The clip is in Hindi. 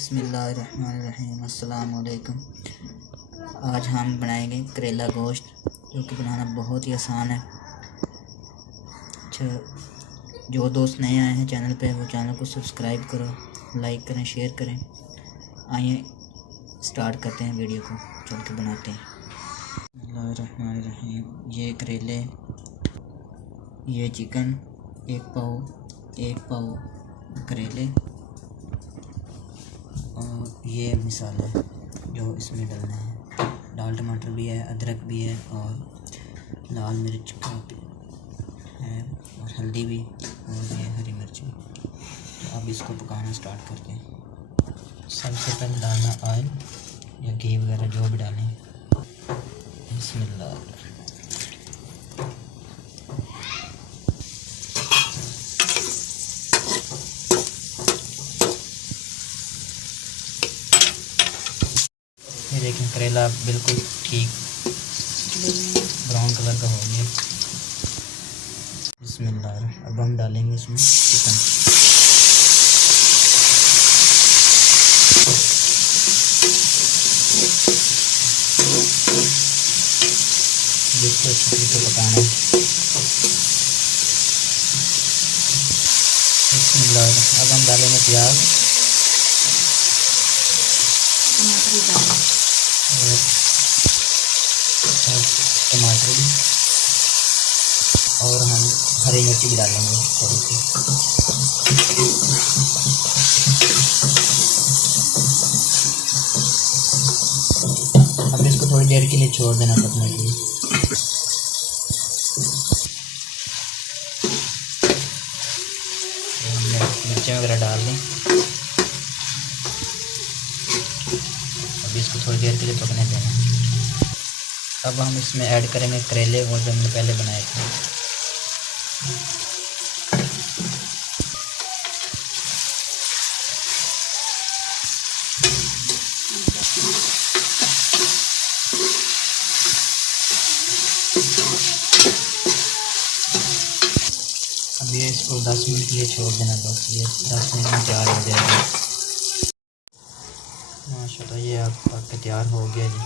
बिस्मिल्लाहिर्रहमानिर्रहीम। अस्सलाम वालेकुम। आज हम बनाएंगे करेला गोश्त, जो कि बनाना बहुत ही आसान है। अच्छा, जो दोस्त नए आए हैं चैनल पे, वो चैनल को सब्सक्राइब करो, लाइक करें, शेयर करें। आइए स्टार्ट करते हैं वीडियो को, चल के बनाते हैं। बिस्मिल्लाहिर्रहमानिर्रहीम। ये करेले, ये चिकन, एक पाव करेले, और ये मसाला है जो इसमें डालना है। दाल टमाटर भी है, अदरक भी है, और लाल मिर्च का है, और हल्दी भी, और ये हरी मिर्च भी। तो अब इसको पकाना स्टार्ट करते हैं। सबसे पहले डालना ऑयल या घी वगैरह जो भी डालें। बिस्मिल्लाह। ये देखें, करेला बिल्कुल ठीक ब्राउन कलर का हो गया। बिस्मिल्लाह। अब हम डालेंगे इसमें चिकन। बिल्कुल अच्छी तरीके से पकाना है। बिस्मिल्लाह। अब हम डालेंगे प्याज और टमाटर भी, और हम हरी मिर्च भी डालेंगे थोड़ी सी। अब इसको थोड़ी देर के लिए छोड़ देना पकने के लिए। हमने मिर्चें वगैरह डाल दी। अब इसको थोड़ी देर के लिए पकने देना। अब हम इसमें ऐड करेंगे करेले, वो जो हमने पहले बनाए थे। अब ये इसको 10 मिनट के लिए छोड़ देना, बस ये 10 मिनट में तैयार हो जाएगा। माशाल्लाह, ये आपका तैयार हो गया जी।